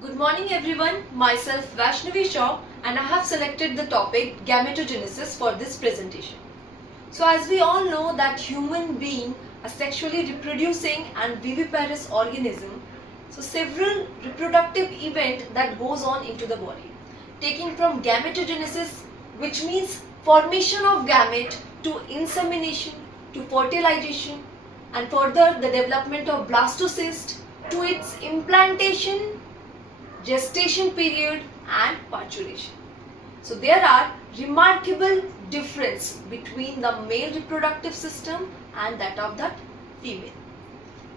Good morning everyone, myself Vaishnavi Shaw and I have selected the topic Gametogenesis for this presentation. So as we all know that human being a sexually reproducing and viviparous organism, so several reproductive event that goes on into the body. Taking from gametogenesis, which means formation of gamete, to insemination, to fertilization, and further the development of blastocyst, to its implantation, gestation period and parturition. So there are remarkable difference between the male reproductive system and that of the female.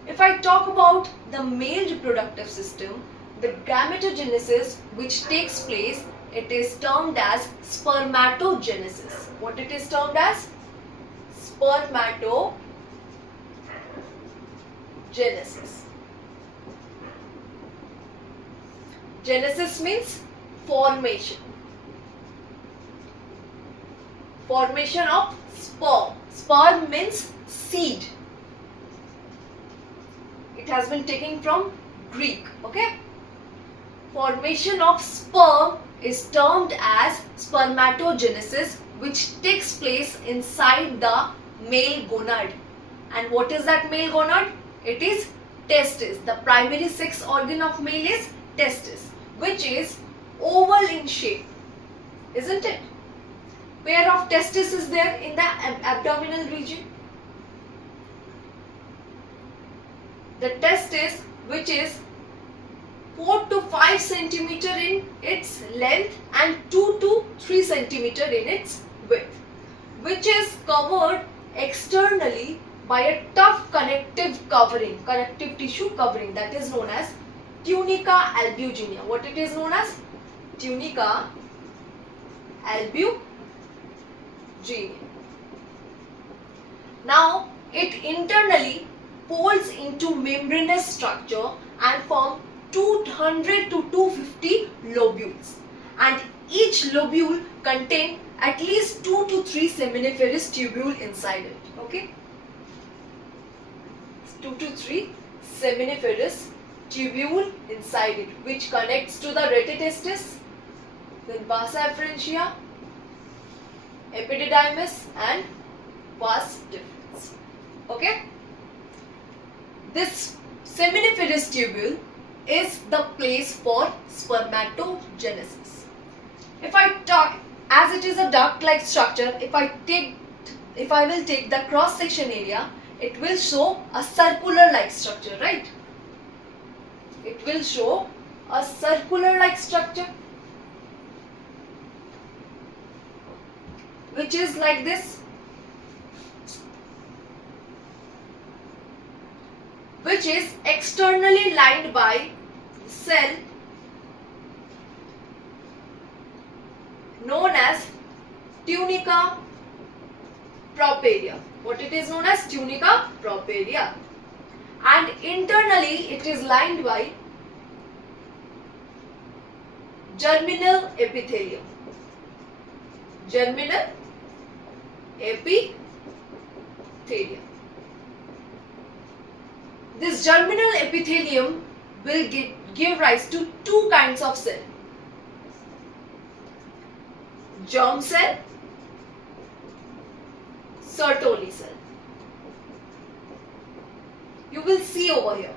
If I talk about the male reproductive system, the gametogenesis which takes place, it is termed as spermatogenesis. What it is termed as? Spermatogenesis. Genesis means formation. Formation of sperm. Sperm means seed. It has been taken from Greek. Okay. Formation of sperm is termed as spermatogenesis, which takes place inside the male gonad. And what is that male gonad? It is testis. The primary sex organ of male is testis, which is oval in shape, isn't it? Pair of testis is there in the abdominal region. The testis, which is 4 to 5 centimeter in its length and 2 to 3 centimeter in its width, which is covered externally by a tough connective tissue covering, that is known as tunica albuginea. What it is known as? Tunica albuginea. Now it internally folds into membranous structure and form 200 to 250 lobules, and each lobule contain at least 2 to 3 seminiferous tubule inside it. Okay, 2 to 3 seminiferous tubule inside it, which connects to the retitestis, then vasa efferentia, epididymis and vas deferens. Okay, this seminiferous tubule is the place for spermatogenesis. If I talk, as it is a duct-like structure, if I will take the cross section area, it will show a circular-like structure, right? It will show a circular-like structure, which is like this, which is externally lined by cell known as tunica proparia. What it is known as? Tunica proparia. And internally it is lined by germinal epithelium. Germinal epithelium. This germinal epithelium will give rise to two kinds of cell: germ cell, Sertoli cell. You will see over here.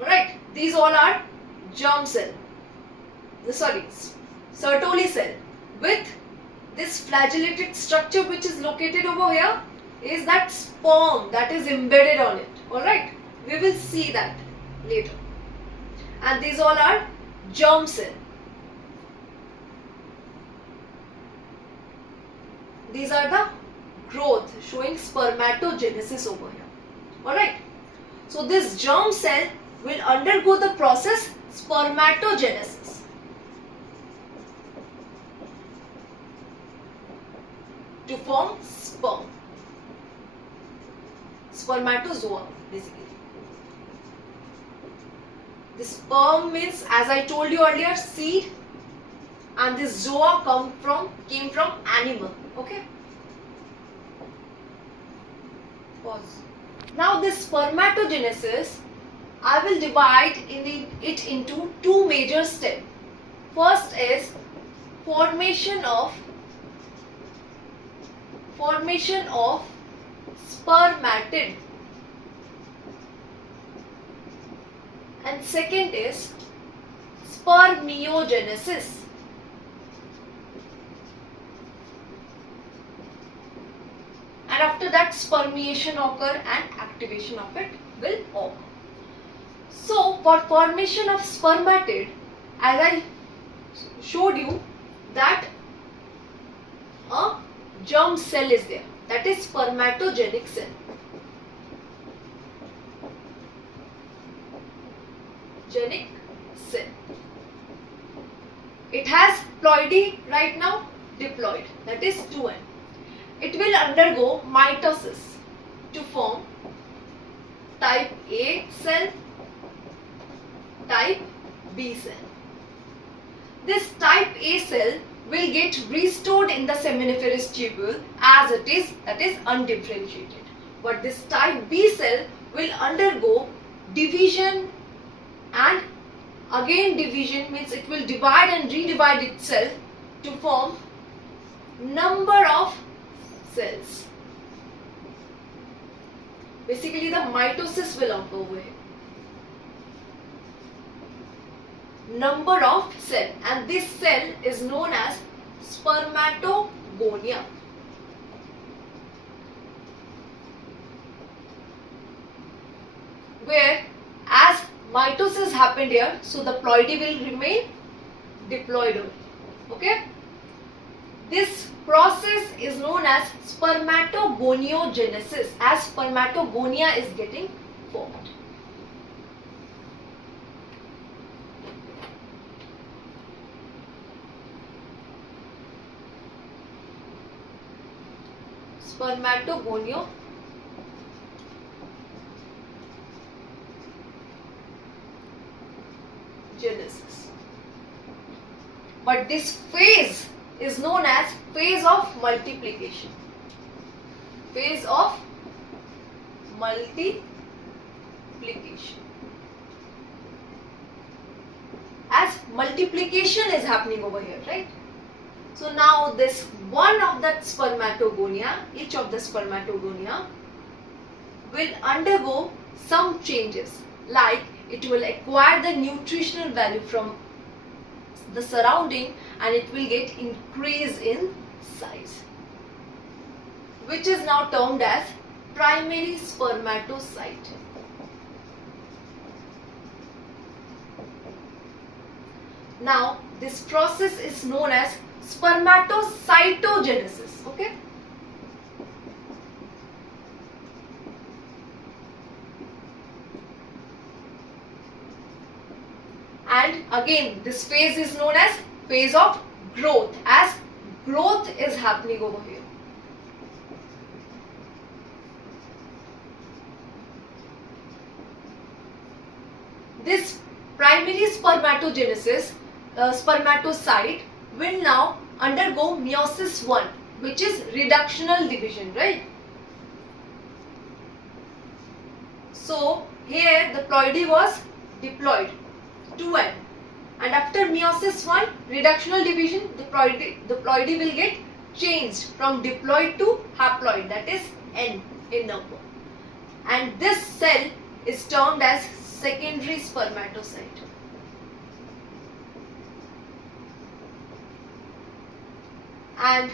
Alright, these all are germ cell. Sertoli cell with this flagellated structure which is located over here is that sperm that is embedded on it. Alright, we will see that later. And these all are germ cell. These are the growth showing spermatogenesis over here. Alright. So this germ cell will undergo the process spermatogenesis. To form sperm. Spermatozoa basically. The sperm means, as I told you earlier, seed, and this zoa came from animal. Okay. Pause. Now this spermatogenesis, I will divide it into two major steps. First is formation of spermatid, and second is spermiogenesis. And after that, spermiation occur and activation of it will occur. So for formation of spermatid, as I showed you that a germ cell is there, that is spermatogenic cell. Genic cell. It has ploidy right now, diploid, that is 2N. It will undergo mitosis to form type A cell, type B cell. This type A cell will get restored in the seminiferous tubule as it is, that is undifferentiated. But this type B cell will undergo division, and again division means it will divide and redivide itself to form number of cells. Basically the mitosis will occur over here. Number of cell, and this cell is known as spermatogonia. Where as mitosis happened here, so the ploidy will remain diploid. Okay. This process is known as spermatogoniogenesis, as spermatogonia is getting formed. Spermatogoniogenesis. But this phase is known as phase of multiplication. Phase of multiplication. As multiplication is happening over here, right? So now this one of that spermatogonia, each of the spermatogonia will undergo some changes, like it will acquire the nutritional value from the surrounding and it will get increase in size, which is now termed as primary spermatocyte. Now this process is known as spermatocytogenesis. Okay. And again this phase is known as phase of growth, as growth is happening over here. This primary spermatogenesis, spermatocyte will now undergo meiosis 1, which is reductional division, right? So here the ploidy was diploid, 2N, and after meiosis 1, reductional division, the ploidy will get changed from diploid to haploid, that is N in number, and this cell is termed as secondary spermatocyte. And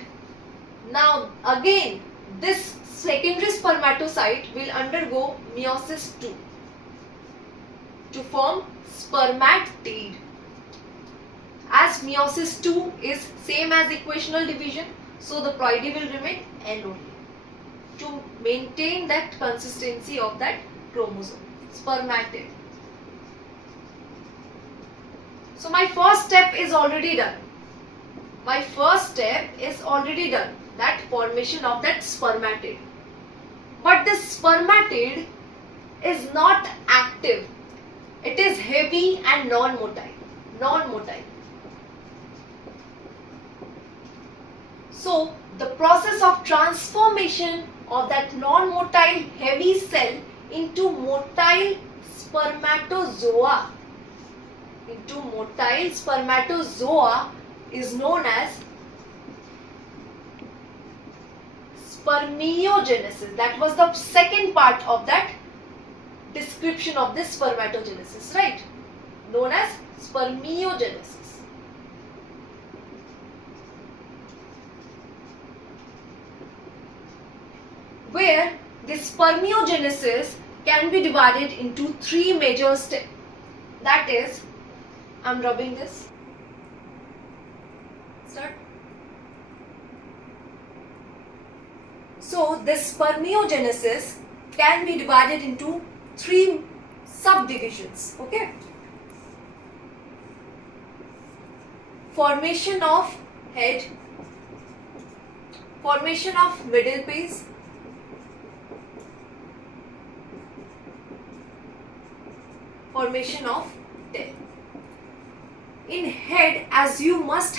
now again this secondary spermatocyte will undergo meiosis 2 to form spermatid. As meiosis 2 is same as equational division, so the ploidy will remain N only to maintain that consistency of that chromosome, spermatid. So my first step is already done. My first step is already done, that formation of that spermatid. But this spermatid is not active. It is heavy and non-motile. So the process of transformation of that non-motile heavy cell into motile spermatozoa. Into motile spermatozoa is known as spermiogenesis. That was the second part of that description of this spermatogenesis, right? Known as spermiogenesis. Where this spermiogenesis can be divided into three major steps. That is, I'm rubbing this. Start. So this spermiogenesis can be divided into three subdivisions. Okay. Formation of head, formation of middle piece, formation of tail. In head, as you must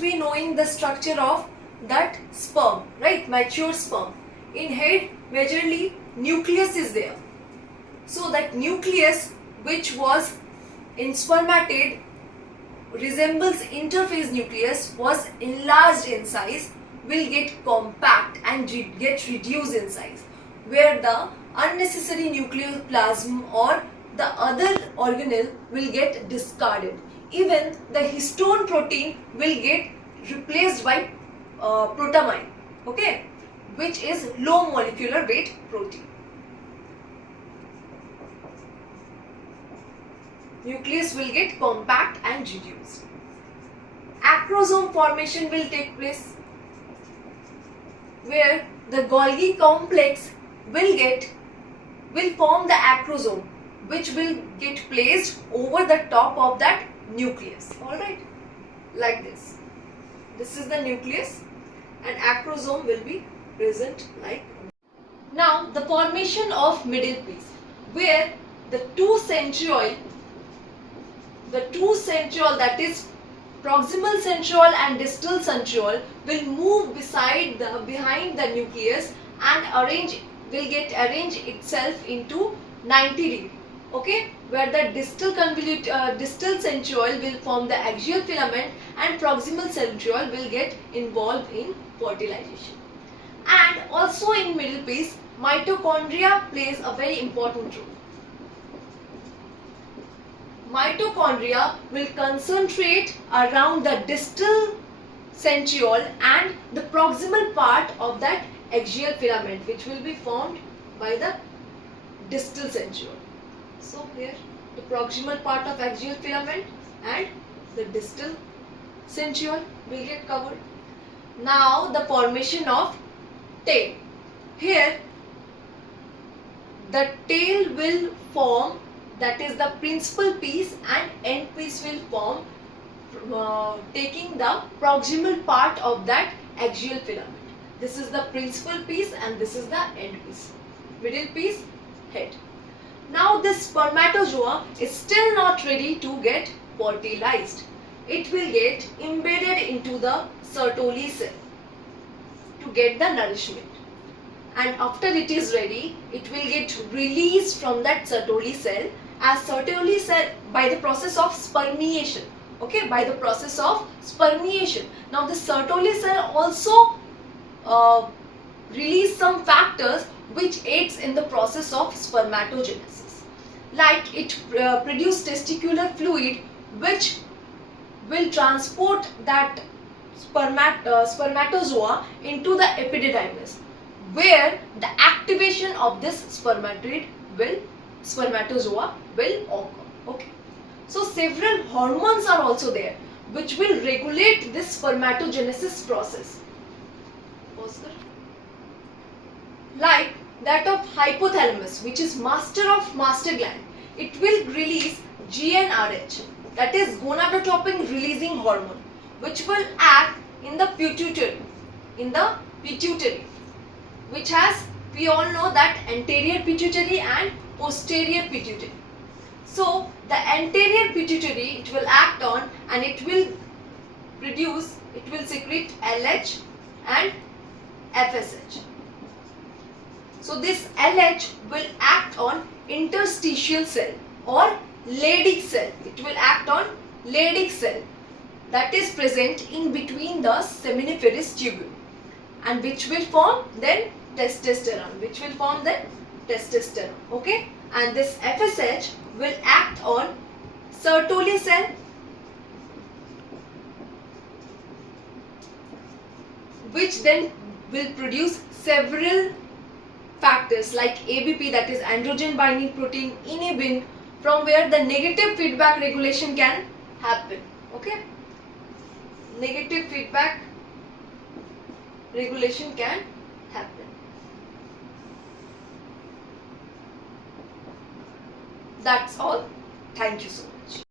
be knowing the structure of that sperm, right? Mature sperm. In head, majorly nucleus is there. So that nucleus, which was in spermatid resembles interphase nucleus, was enlarged in size, will get compact and get reduced in size, where the unnecessary nucleoplasm or the other organelle will get discarded. Even the histone protein will get replaced by protamine, okay, which is low molecular weight protein. Nucleus will get compact and reduced. Acrosome formation will take place, where the Golgi complex will form the acrosome, which will get placed over the top of that nucleus. Alright, like this. This is the nucleus and acrosome will be present like. Now the formation of middle piece, where the two centriole, that is proximal centriole and distal centriole, will move behind the nucleus and will get arranged itself into 90 degree. Okay, where the distal centriole will form the axial filament and proximal centriole will get involved in fertilization. And also in middle piece, mitochondria plays a very important role. Mitochondria will concentrate around the distal centriole and the proximal part of that axial filament, which will be formed by the distal centriole. So here the proximal part of axial filament and the distal centriole will get covered. Now the formation of tail. Here the tail will form, that is the principal piece, and end piece will form taking the proximal part of that axial filament. This is the principal piece and this is the end piece. Middle piece, head. Now this spermatozoa is still not ready to get fertilized. It will get embedded into the Sertoli cell to get the nourishment. And after it is ready, it will get released from that Sertoli cell as Sertoli cell by the process of spermiation. Okay, by the process of spermiation. Now the Sertoli cell also release some factors which aids in the process of spermatogenesis. Like it produce testicular fluid which will transport that spermatozoa into the epididymis, where the activation of this spermatozoa will occur. Okay. So several hormones are also there which will regulate this spermatogenesis process. Like that of hypothalamus, which is master of master gland. It will release GnRH, that is gonadotropin releasing hormone, which will act in the pituitary, which has, we all know that anterior pituitary and posterior pituitary. So the anterior pituitary it will act on and it will secrete LH and FSH. So this LH will act on interstitial cell or Leydig cell. It will act on Leydig cell that is present in between the seminiferous tubule, and which will form then testosterone. Okay, and this FSH will act on Sertoli cell, which then will produce several factors like ABP, that is androgen binding protein, inhibin, from where the negative feedback regulation can happen. Okay, negative feedback regulation can happen. That's all. Thank you so much.